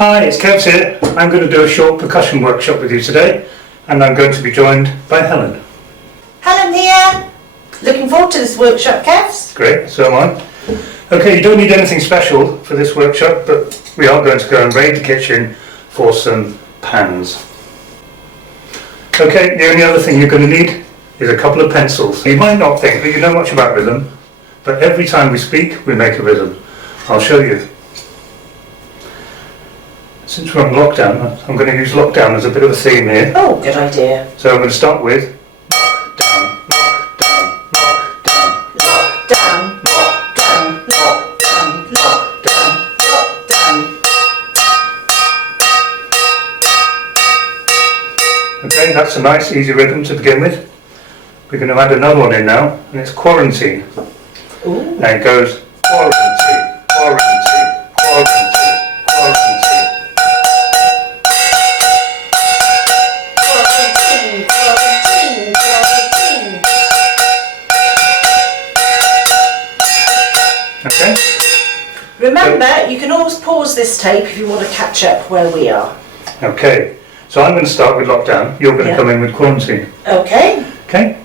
Hi, it's Kevs here. I'm going to do a short percussion workshop with you today, and I'm going to be joined by Helen. Helen here. Looking forward to this workshop, Kevs. Great, so am I. Okay, you don't need anything special for this workshop, but we are going to go and raid the kitchen for some pans. Okay, the only other thing you're going to need is a couple of pencils. You might not think that you know much about rhythm, but every time we speak, we make a rhythm. I'll show you. Since we're on lockdown, I'm going to use lockdown as a bit of a theme here. Oh, good idea. So I'm going to start with lockdown, lockdown, lockdown, Lockdown, lockdown, lockdown, lockdown. Okay, that's a nice easy rhythm to begin with. We're going to add another one in now, and it's quarantine. Ooh. And it goes quarantine, quarantine, quarantine, quarantine. Quarantine, quarantine, quarantine. Okay? Remember, you can always pause this tape if you want to catch up where we are. Okay. So I'm going to start with lockdown. You're going to come in with quarantine. Okay. Okay?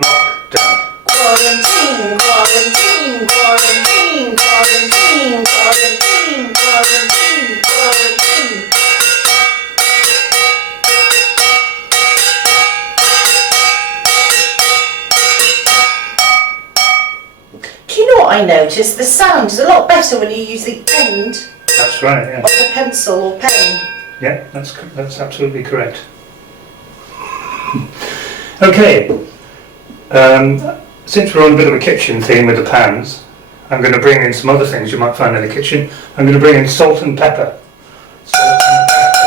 Lockdown. Quarantine, quarantine, quarantine, quarantine, quarantine, quarantine, quarantine. Do you know what I noticed? The sound is a lot better when you use the end That's right, yeah. of the pencil or pen. Yeah, that's absolutely correct. Okay, since we're on a bit of a kitchen theme with the pans, I'm going to bring in some other things you might find in the kitchen. I'm going to bring in salt and pepper. Salt and pepper,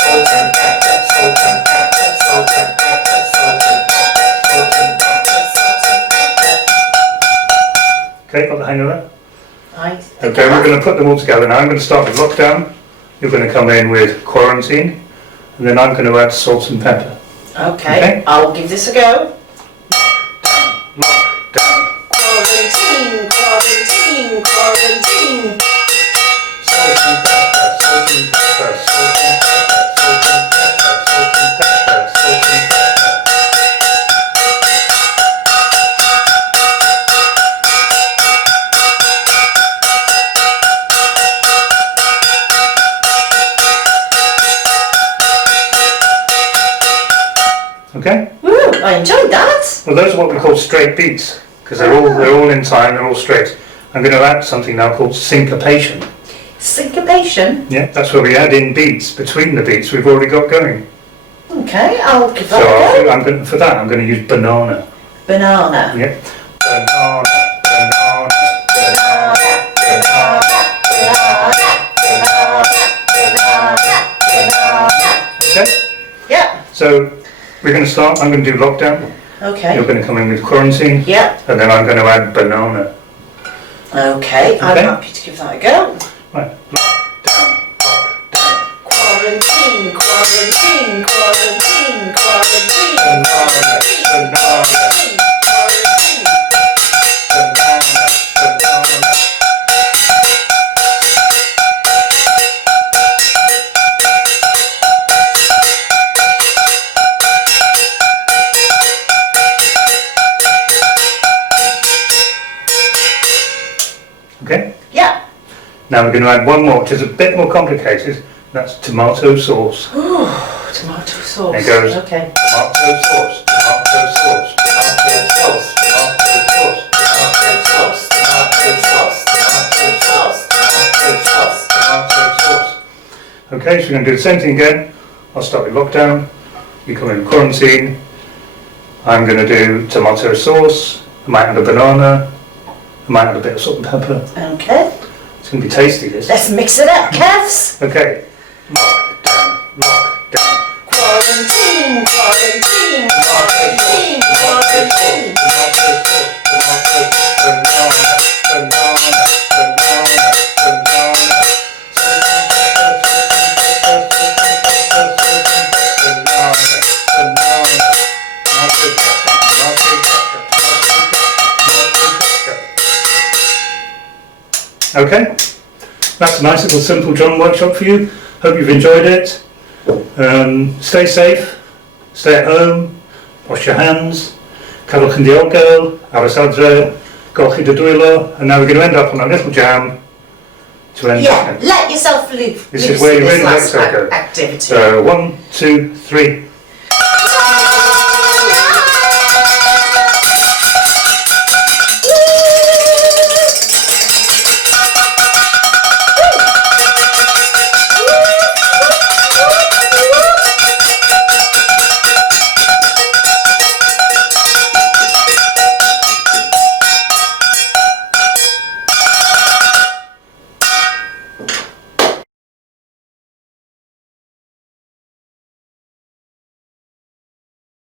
salt and pepper, salt and pepper, salt and pepper, salt and pepper, salt and pepper, salt and pepper, salt and pepper. Okay, got the hang of that? Okay, we're going to put them all together now. I'm going to start with lockdown. You're going to come in with quarantine, and then I'm going to add salt and pepper. Okay, I'll give this a go. Lockdown. Quarantine, quarantine, quarantine. Salt and pepper, salt and pepper, salt and pepper, salt and pepper, salt and pepper, salt and pepper. Okay? Woo, I enjoyed that. Well, those are what we call straight beats, because they're all in time, they're all straight. I'm going to add something now called syncopation. Syncopation. Yeah, that's where we add in beats between the beats we've already got going. Okay, I'll give So that a go. for that I'm going to use banana. Banana. Yeah. Banana, banana, banana, banana, banana, banana. Okay? Yeah. So we're going to start. I'm going to do lockdown. Okay. You're going to come in with quarantine. Yeah. And then I'm going to add banana. Okay, I'm happy to give that a go. Right. Lockdown, lockdown. Quarantine, quarantine, quarantine, quarantine. Banana, banana, Quarantine, quarantine. banana, banana. Okay? Yeah. Now we're going to add one more, which is a bit more complicated. That's tomato sauce. Ooh, tomato sauce. It goes Okay. tomato sauce, tomato sauce, tomato sauce, tomato sauce, tomato sauce, tomato sauce, tomato sauce, tomato sauce, tomato sauce. Okay, so we're going to do the same thing again. I'll start with lockdown. You come in quarantine. I'm going to do tomato sauce. I might add a banana. I might add a bit of salt and pepper. Okay. It's going to be tasty, this. Let's mix it up, Kevs. Okay. Lockdown, lockdown. Quarantine, quarantine, quarantine, quarantine. Okay, that's a nice little simple drum workshop for you. Hope you've enjoyed it. Stay safe, stay at home, wash your hands, cadwch yn diogel, aros adre, golchi dy dwylo, and now we're going to end up on a little jam to end. Yeah, let yourself loose. This is where you really let yourself go. Activity. So 1, 2, 3.